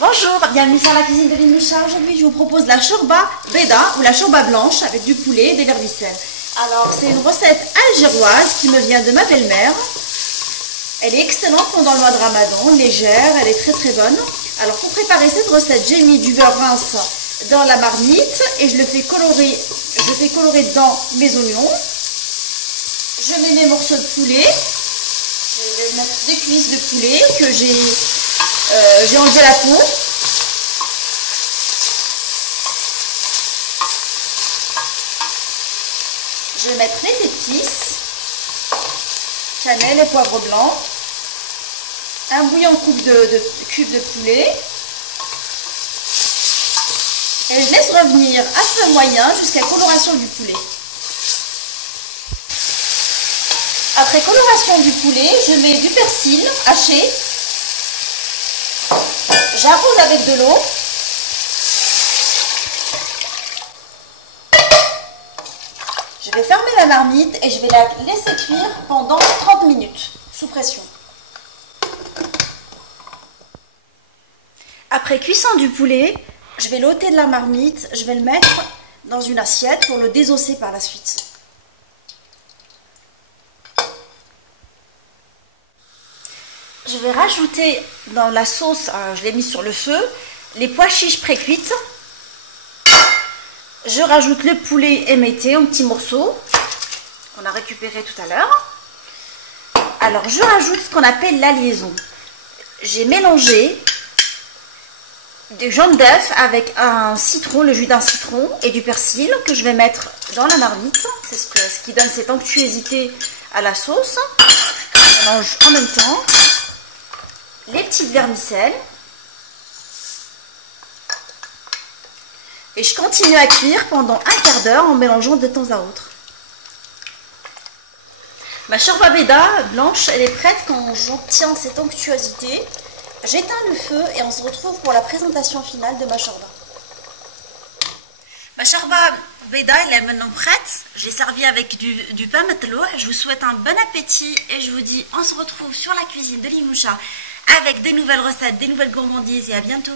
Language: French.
Bonjour, bienvenue sur la cuisine de Limoucha. Aujourd'hui, je vous propose la shorba beda ou la shorba blanche avec du poulet et des vermicelles. Alors, c'est une recette algéroise qui me vient de ma belle-mère. Elle est excellente pendant le mois de Ramadan, légère, elle est très très bonne. Alors, pour préparer cette recette, j'ai mis du beurre rince dans la marmite et je fais colorer dedans mes oignons. Je mets mes morceaux de poulet. Je vais mettre des cuisses de poulet que j'ai enlevé la peau. Je vais mettre les épices, cannelle et poivre blanc, un bouillon de cubes de poulet. Et je laisse revenir à feu moyen jusqu'à coloration du poulet. Après coloration du poulet, je mets du persil haché. J'arrose avec de l'eau. Je vais fermer la marmite et je vais la laisser cuire pendant 30 minutes sous pression. Après cuisson du poulet, je vais l'ôter de la marmite, je vais le mettre dans une assiette pour le désosser par la suite. Je vais rajouter dans la sauce, je l'ai mis sur le feu, les pois chiches pré-cuites. Je rajoute le poulet émietté en petits morceaux, qu'on a récupéré tout à l'heure. Alors je rajoute ce qu'on appelle la liaison. J'ai mélangé des jaunes d'œuf avec un citron, le jus d'un citron et du persil que je vais mettre dans la marmite. C'est ce qui donne cette onctuosité à la sauce. Je mélange en même temps les petites vermicelles. Et je continue à cuire pendant un quart d'heure en mélangeant de temps à autre. Ma shorba beda blanche, elle est prête quand j'obtiens cette onctuosité. J'éteins le feu et on se retrouve pour la présentation finale de ma shorba. Ma shorba beda, elle est maintenant prête. J'ai servi avec du pain matloul. Je vous souhaite un bon appétit et je vous dis on se retrouve sur la cuisine de Limoucha avec des nouvelles recettes, des nouvelles gourmandises et à bientôt.